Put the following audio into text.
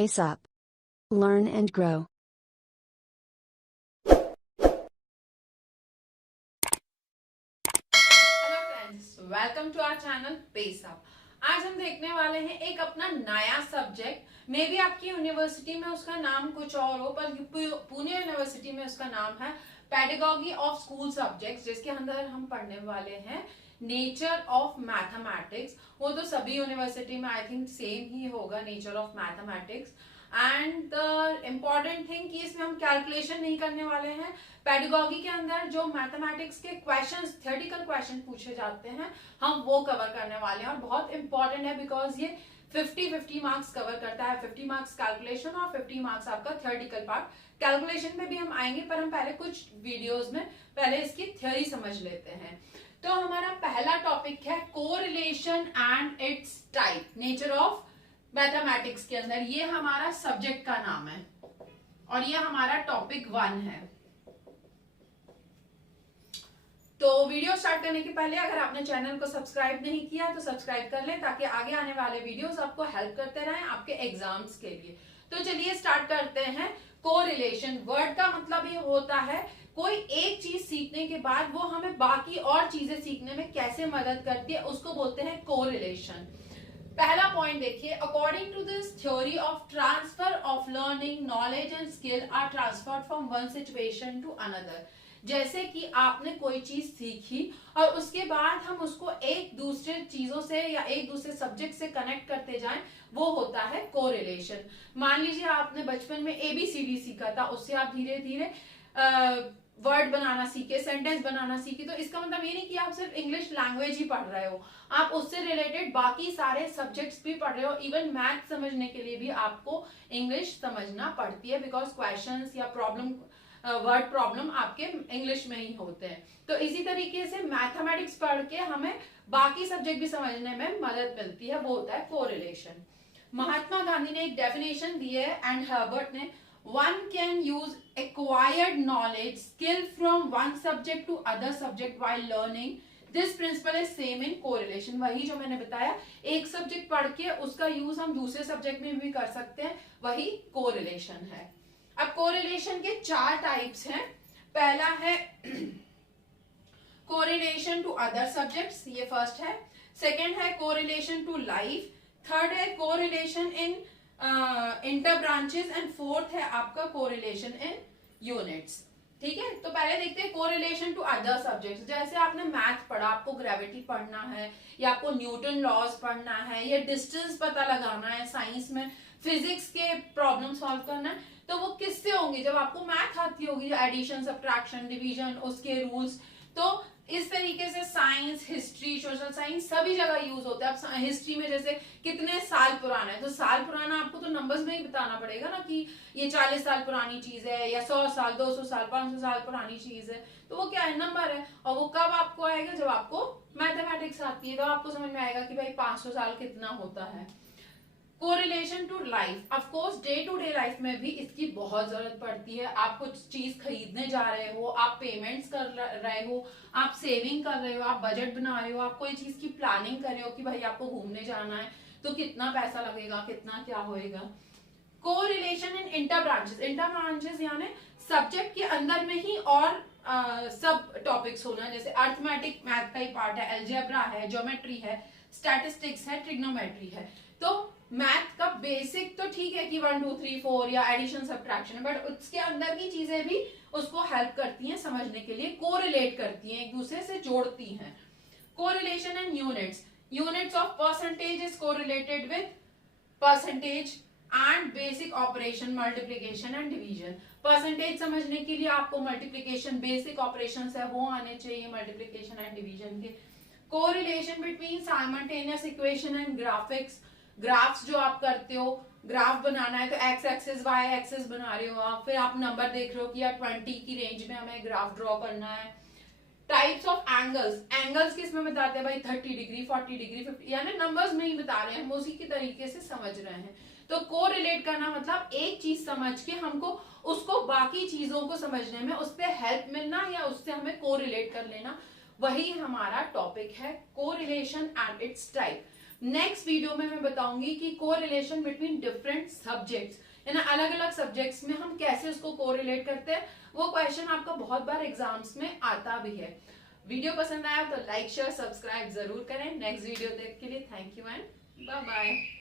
Pace up. Learn and grow. Hello friends, welcome to our channel pace up. आज हम देखने वाले हैं एक अपना नया सब्जेक्ट। मे बी आपकी यूनिवर्सिटी में उसका नाम कुछ और हो, पर पुणे यूनिवर्सिटी में उसका नाम है पेडागॉजी ऑफ स्कूल सब्जेक्ट्स, जिसके अंदर हम पढ़ने वाले हैं नेचर ऑफ मैथमेटिक्स। वो तो सभी यूनिवर्सिटी में आई थिंक सेम ही होगा, nature of mathematics. And the important thing कि इसमें हम कैलकुलेशन नहीं करने वाले हैं। पेडागॉजी के अंदर जो मैथमेटिक्स के क्वेश्चंस, थ्योरेटिकल क्वेश्चन पूछे जाते हैं, हम वो कवर करने वाले हैं। और बहुत इंपॉर्टेंट है बिकॉज ये 50-50 मार्क्स कवर करता है। 50 मार्क्स कैलकुलेशन और 50 मार्क्स आपका थ्योरेटिकल पार्ट। कैलकुलेशन में भी हम आएंगे, पर हम पहले कुछ वीडियोस में पहले इसकी थ्योरी समझ लेते हैं। तो हमारा पहला टॉपिक है correlation and it's type, nature of mathematics के अंदर। ये हमारा सब्जेक्ट का नाम है और ये हमारा टॉपिक 1 है। तो वीडियो स्टार्ट करने के पहले अगर आपने चैनल को सब्सक्राइब नहीं किया तो सब्सक्राइब कर लें, ताकि आगे आने वाले वीडियोस आपको हेल्प करते रहें आपके एग्जाम्स के लिए। तो चलिए स्टार्ट करते हैं। कोरिलेशन वर्ड का मतलब ये होता है कोई एक चीज सीखने के बाद वो हमें बाकी और चीजें सीखने में कैसे मदद करती है, उसको बोलते हैं कोरिलेशन। पहला पॉइंट देखिए, according to this theory of transfer of learning, knowledge and skill are transferred from one situation to another. जैसे कि आपने कोई चीज सीखी और उसके बाद हम उसको एक दूसरे चीजों से या एक दूसरे सब्जेक्ट से कनेक्ट करते जाएं, वो होता है कोरिलेशन। मान लीजिए आपने बचपन में ABCD सीखा था, उससे आप धीरे धीरे वर्ड बनाना सीखे, सेंटेंस बनाना सीखे। तो इसका मतलब ये नहीं कि आप सिर्फ इंग्लिश लैंग्वेज ही पढ़ रहे हो, आप उससे रिलेटेड बाकी सारे सब्जेक्ट्स भी पढ़ रहे हो। इवन मैथ समझने के लिए भी आपको इंग्लिश समझना पड़ती है, बिकॉज क्वेश्चंस या प्रॉब्लम, वर्ड प्रॉब्लम आपके इंग्लिश में ही होते हैं। तो इसी तरीके से मैथमेटिक्स पढ़ के हमें बाकी सब्जेक्ट भी समझने में मदद मिलती है, वो होता है कोरिलेशन। महात्मा गांधी ने एक डेफिनेशन दी है एंड हर्बर्ट ने, one can use acquired knowledge, skill from one subject to other subject while learning. This principle is same in correlation. वही जो मैंने बताया, एक सब्जेक्ट पढ़ के उसका यूज हम दूसरे सब्जेक्ट में भी कर सकते हैं, वही कोरिलेशन है। अब कोरिलेशन के 4 टाइप्स हैं। पहला है कोरिलेशन टू अदर सब्जेक्ट्स, ये फर्स्ट है। सेकेंड है कोरिलेशन टू लाइफ। थर्ड है correlation in inter branches and fourth है आपका कोरिलेशन इन यूनिट्स। ठीक है, तो पहले देखते हैं कोरिलेशन टू अदर सब्जेक्ट्स। जैसे आपने मैथ पढ़ा, आपको ग्रेविटी पढ़ना है या आपको न्यूटन लॉज पढ़ना है या डिस्टेंस पता लगाना है, साइंस में फिजिक्स के प्रॉब्लम सॉल्व करना है, तो वो किससे होंगे? जब आपको मैथ आती होगी, एडिशन, सब्ट्रैक्शन, डिवीजन, उसके रूल्स। तो इस तरीके से साइंस, हिस्ट्री, सोशल साइंस सभी जगह यूज होते हैं। अब हिस्ट्री में जैसे कितने साल पुराना है, तो साल पुराना आपको तो नंबर्स में ही बताना पड़ेगा ना कि ये 40 साल पुरानी चीज है या 100 साल, 200 साल, 500 साल पुरानी चीज है। तो वो क्या है? नंबर है। और वो कब आपको आएगा? जब आपको मैथमेटिक्स आती है, तो आपको समझ में आएगा कि भाई 500 साल कितना होता है। Correlation to life, of course day to day life में भी इसकी बहुत जरूरत पड़ती है। आप कुछ चीज खरीदने जा रहे हो, आप पेमेंट्स कर रहे हो, आप सेविंग कर रहे हो, आप बजट बना रहे हो, आप कोई चीज की प्लानिंग कर रहे हो कि भाई आपको घूमने जाना है तो कितना पैसा लगेगा, कितना क्या होएगा। कोरिलेशन इन इंटर ब्रांचेस, इंटर ब्रांचेस यानी सब्जेक्ट के अंदर में ही और सब टॉपिक्स होना, जैसे अर्थमेटिक मैथ का ही पार्ट है, एल्जेब्रा है, ज्योमेट्री है, स्टैटिस्टिक्स है, ट्रिग्नोमेट्री है। तो मैथ का बेसिक तो ठीक है कि 1 2 3 4 या एडिशन सब्ट्रैक्शन है, बट उसके अंदर की चीजें भी उसको हेल्प करती हैं समझने के लिए, कोरिलेट करती हैं, एक दूसरे से जोड़ती हैं। Correlation and units, units of percentage is correlated with percentage and basic operation, multiplication and division. Percentage समझने के लिए आपको मल्टीप्लीकेशन, बेसिक ऑपरेशंस है वो आने चाहिए, मल्टीप्लीकेशन एंड डिवीजन के। Correlation between simultaneous equation and graphics, graphs जो आप करते हो, ग्राफ बनाना है तो एक्स एक्सिस वाई एक्सिस बना रहे हो आप, फिर आप नंबर देख रहे हो कि यार 20 की रेंज में हमें ग्राफ ड्रॉ करना है। टाइप्स ऑफ एंगल्स, एंगल्स किस में बताते हैं भाई? 30 डिग्री, 40 डिग्री, 50, यानी नंबर्स में ही बता रहे हैं, हम उसी की तरीके से समझ रहे हैं। तो कोरिलेट करना मतलब एक चीज समझ के हमको उसको बाकी चीजों को समझने में उससे हेल्प मिलना या उससे हमें कोरिलेट कर लेना, वही हमारा टॉपिक है correlation and it's type. Next video में मैं बताऊंगी कि कोरिलेशन बिटवीन डिफरेंट सब्जेक्ट्स, यानी अलग अलग सब्जेक्ट्स में हम कैसे उसको कोरिलेट करते हैं। वो क्वेश्चन आपका बहुत बार एग्जाम्स में आता भी है। वीडियो पसंद आया तो लाइक शेयर सब्सक्राइब जरूर करें। नेक्स्ट वीडियो देख के लिए thank you and bye bye.